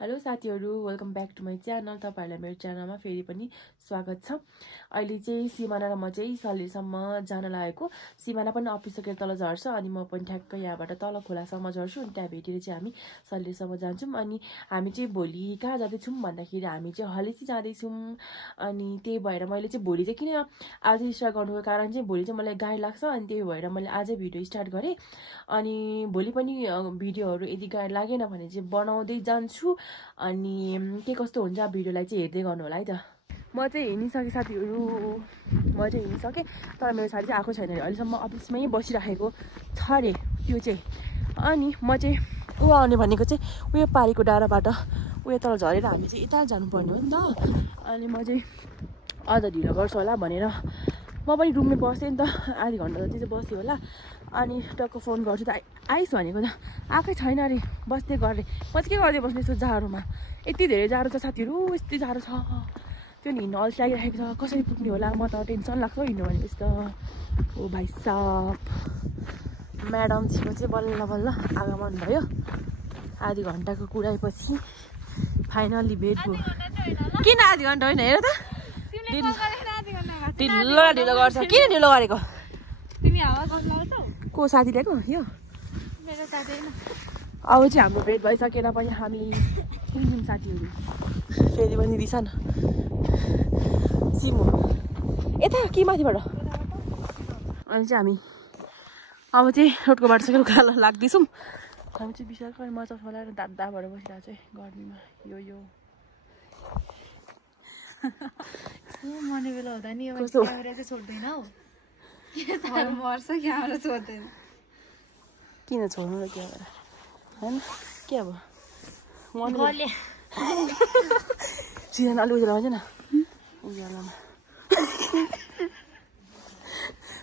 Hello साथीहरु, welcome back to my channel. तपाईहरुलाई मेरो च्यानलमा फेरि पनि स्वागत छ। अहिले चाहिँ सिमाना र म चाहिँ सलिसम्म जान लागेको। सिमाना पनि अफिस सकेर तल झर्छ अनि म पनि ठ्याक्क यहाँबाट तल खोलासम्म झर्छु अनि त्यहाँ भेटेर चाहिँ हामी सलिसम्म जान्छौँ। अनि हामी चाहिँ भोलि कहाँ जाँदैछौँ भन्दाखेरि हामी चाहिँ हलेसी जाँदैछौँ। अनि त्यही भएर मैले चाहिँ भोलि चाहिँ किन आज स्टार्ट गर्नुको कारण चाहिँ भोलि चाहिँ मलाई गाडी लाग्छ अनि त्यही भएर मैले आजै भिडियो स्टार्ट गरेँ। अनि भोलि पनि भिडियोहरू यदि गाडी लागेन भने चाहिँ बनाउँदै जान्छु। अनि के कस्तो हुन्छ भिडियोलाई चाहिँ हेर्दै गर्नु होला है त। म चाहिँ हिँडिसकेँ साथीहरू, म चाहिँ हिँडिसकेँ तर मेरो साथी चाहिँ आएको छैन अरे, अहिलेसम्म अफिसमै बसिराखेको छ अरे त्यो चाहिँ। अनि म चाहिँ ऊ आउने भनेको चाहिँ उयो पारीको डाँडाबाट उयो तल झरेर हामी चाहिँ यता जानुपर्ने हो नि त। अनि म चाहिँ अझ ढिलो गर्छु होला भनेर म पनि रुममै बसेँ नि त, आधी घन्टा जति चाहिँ बसेँ होला। अनि टक्क फोन गर्छु त आइस भनेको त आएकै छैन अरे, बस्दै गरेँ। म चाहिँ के गर्दै बस्ने यस्तो जाडोमा, यति धेरै जाडो छ साथीहरू, यति जाडो छ त्यो नि हिँड्नु अल्छी लागिरहेको छ। कसरी पुग्ने होला, म त टेन्सन लाग्छ हिँड्नु भनेपछि त। ओ भाइ साहब, म्याडमजीको चाहिँ बल्ल बल्ल आगमन भयो। आधी घन्टाको कुराएपछि फाइनल्ली भेट भयो। किन आधी घन्टा होइन, हेर त ढिलो ढिलो गर्छ। किन ढिलो गरेको? को साथी ल्याएको यो? अब चाहिँ हाम्रो भेट भइसकेर पनि हामी तिनजना साथीहरू फेरि पनि दिसन सिमु यता कि माथिबाट। अनि चाहिँ हामी अब चाहिँ रोडको बाटो सकेर उकालो लाग्दैछौँ। हामी चाहिँ विशाल पनि मजा खोलाएर दादा भएर बसिरहेको छ गर्मीमा। यो मर्ने बेला हुँदा नि क्यामेरा चाहिँ छोड्दैन हौ। मर्छ क्यामेरा छोड्दैन। किन छोड्नु र क्यामेरा होइन? के अब सिजन अलि उज्यालो भन्छ न, उज्यालोमा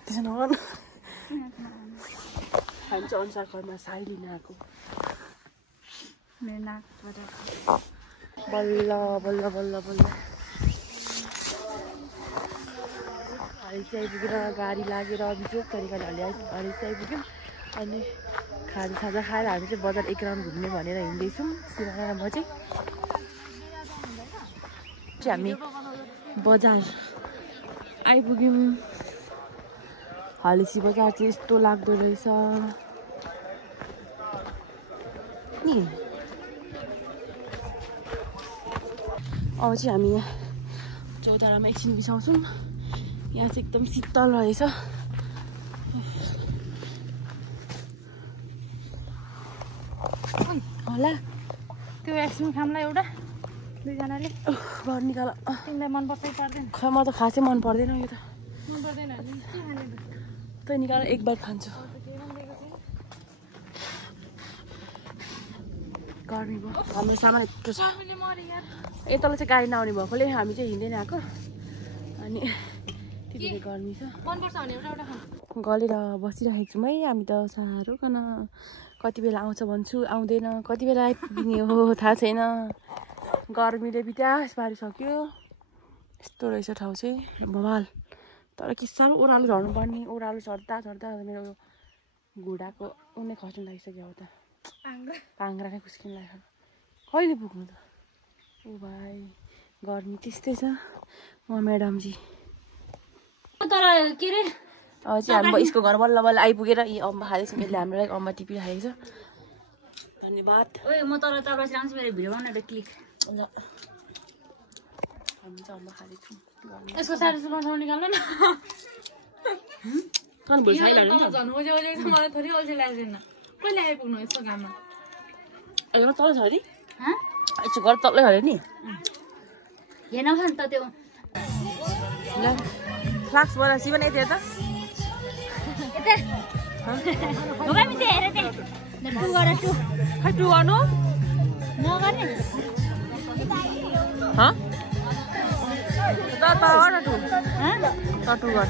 त्यसो नगर्नु। हामी चाहिँ अनुसार घरमा साडी लिन आएको। बल्ल बल्ल बल्ल बल्ल हरेसी आइपुगेर गाडी लागेर बिजोक तरिकाले हरेसी आइपुग्यौँ। अनि खाजा खाएर हामी चाहिँ बजार एक राउन्ड घुम्ने भनेर हिँड्दैछौँ सिमाना र म चाहिँ। हामी बजार आइपुग्यौँ। हलेसी बजार चाहिँ यस्तो लाग्दो रहेछ नि। अब चाहिँ हामी यहाँ चौतारामा एकछिन बिसाउँछौँ। यहाँ चाहिँ एकदम शीतल रहेछ। होला त्यो आइसक्रिम खामला एउटा दुईजनाले घर निकाल। तिमीलाई मनपर्छ कि पर्दैन? खै म त खासै मन पर्दैन यो त। मन पर्दैन के खाने त? तै निकाल, एक बार खान्छु। गर्मी भयो, हाम्रो सामान यत्रो छ। यतालाई चाहिँ गाडी नआउने भएकोले हामी चाहिँ हिँड्दैन आएको। अनि त्यति गर्मी छ। मनपर्छ भने एउटा एउटा खा। गलेर बसिरहेको छौँ है हामी त। साह्रो कन कति बेला आउँछ भन्छु, आउँदैन। कति बेला आइपुग्ने हो थाहा छैन। गर्मीले बित्यास पारिसक्यो। यस्तो रहेछ ठाउँ चाहिँ बवाल। तर के साह्रो ओह्रालो झर्नु पर्ने। ओह्रालो झर्दा झर्दा मेरो घुँडाको उनी खस्नु लागिसक्यो। अब त पाङ्ग्राकै कुस्किन लाग्यो। कहिले पुग्नु त? ओ भाइ गर्मी त्यस्तै छ। म्याडमजी तर के रे अब चाहिँ हामी यसको घर बल्ल बल्ल आइपुगेर यी अम्बा खाँदैछौँ। यसले हाम्रो लागि अम्बा टिपिराखेको छ। धन्यवाद। ओए म तर तपाईँ आउँछु मेरो भिडियो बनाएर क्लिक। ल हामी चाहिँ अम्बा खाँदैछौँ। यसको साडी सुलाउनु निकाल्नु न। मलाई थोरै अल्छी लाग्दैन। कहिले आइपुग्नु यसको काममा? घर तल छ अरे। यसो घर तल्लै खऱ्यो नि। हेर्न खा नि त त्यो ल फ्लाक्स बनाएर सिमन यति हेर त। खै टु गर्नु नगर्ने गर न टु। टु गर।